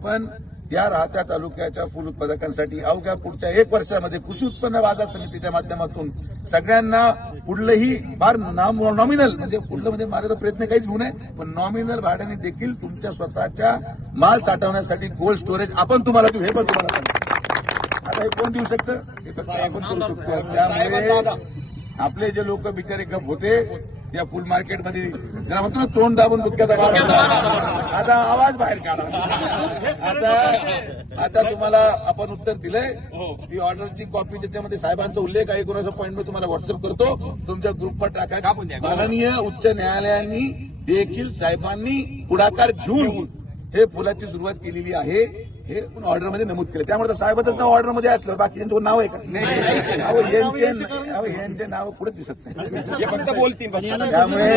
आपण या राहत्या तालुक्याच्या फुल उत्पादकांसाठी अवघ्या पुढच्या 1 वर्षामध्ये कृषी उत्पन्न बाजार समितीच्या माध्यमातून सगळ्यांना कुठलंही फार नॉमिनल म्हणजे कुठलं म्हणजे माझा प्रयत्न काहीच होऊ नये, पण नॉमिनल भाड्याने देखील तुमच्या स्वतःच्या माल साठवण्यासाठी कोल्ड स्टोरेज आपण तुम्हाला देऊ, हे पण तुम्हाला सांगतो. आता हे कोण देऊ शकतं? हे फक्त आपण करू शकतो. त्यामुळे आपले जे लोक बिचारे गप होते या फुल मार्केटमध्ये जरा म्हणतो ना तोंड दाबून दुःखाचा भाग आता आवाज बाहेर काढा. आता तुम्हाला आपण उत्तर दिलंय. ती ऑर्डरची कॉपी ज्याच्यामध्ये साहेबांचा उल्लेख आहे कोणाचा पॉईंट मी तुम्हाला व्हॉट्सअप करतो, तुमच्या ग्रुपवर टाका. माननीय उच्च न्यायालयाने देखील साहेबांनी पुढाकार घेऊन हे फुलाची सुरुवात केलेली आहे हे ऑर्डरमध्ये नमूद केलं. त्यामुळे साहेबांचं नाव ऑर्डरमध्ये असलं बाकीचं नाव आहे का? यांचे नाव पुढे दिसत नाही, फक्त बोलतील. त्यामुळे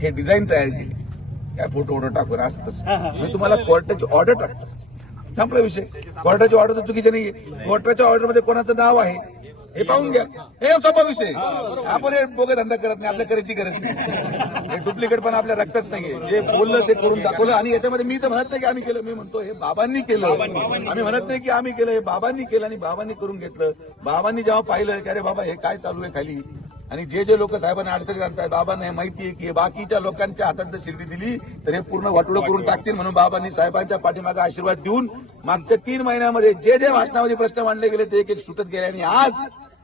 हे डिझाईन तयार केली, काय फोटो ऑर्डर टाकून असं तसं. मी तुम्हाला कोर्टाची ऑर्डर टाकतो, संपला विषय. कोर्टाची ऑर्डर तर चुकीची नाहीये. कोर्टाच्या ऑर्डरमध्ये कोणाचं नाव आहे हे पाहून घ्या, हे सोपा विषय. आपण हे बोगस धंदा करत नाही, आपल्या करायची गरज नाही. हे डुप्लिकेट पण आपल्या रक्तात नाहीये. जे बोललं ते करून दाखवलं. आणि याच्यामध्ये मी तर म्हणत नाही की आम्ही केलं, मी म्हणतो हे बाबांनी केलं. आम्ही म्हणत नाही की आम्ही केलं, हे बाबांनी केलं आणि बाबांनी करून घेतलं. बाबांनी जेव्हा पाहिलं की अरे बाबा हे काय चालू आहे खाली, आणि जे लोक साहेबांना अडचणी आणतात, बाबांना हे माहिती आहे की बाकीच्या लोकांच्या हातात जर शिर्डी दिली तर हे पूर्ण वाटोळं करून टाकतील, म्हणून बाबांनी साहेबांच्या पाठीमागे आशीर्वाद देऊन मागच्या 3 महिन्यामध्ये जे भाषणामध्ये प्रश्न मांडले गेले ते एक सुटत गेले. आणि आज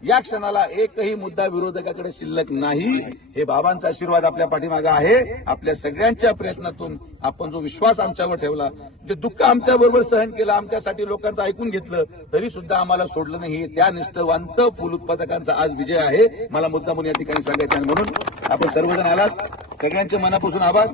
या क्षणाला एकही मुद्दा विरोधकाकडे शिल्लक नाही. हे बाबांचा आशीर्वाद आपल्या पाठीमागे आहे. आपल्या सगळ्यांच्या प्रयत्नातून आपण जो विश्वास आमच्यावर ठेवला, जे दुःख आमच्याबरोबर सहन केलं, आमच्यासाठी लोकांचं ऐकून घेतलं, तरी सुद्धा आम्हाला सोडलं नाही. त्या निष्ठावंत फुल उत्पादकांचा आज विजय आहे. मला मुद्दामून या ठिकाणी सांगायचं आहे. म्हणून आपण सर्वजण आलात, सगळ्यांचे मनापासून आभार.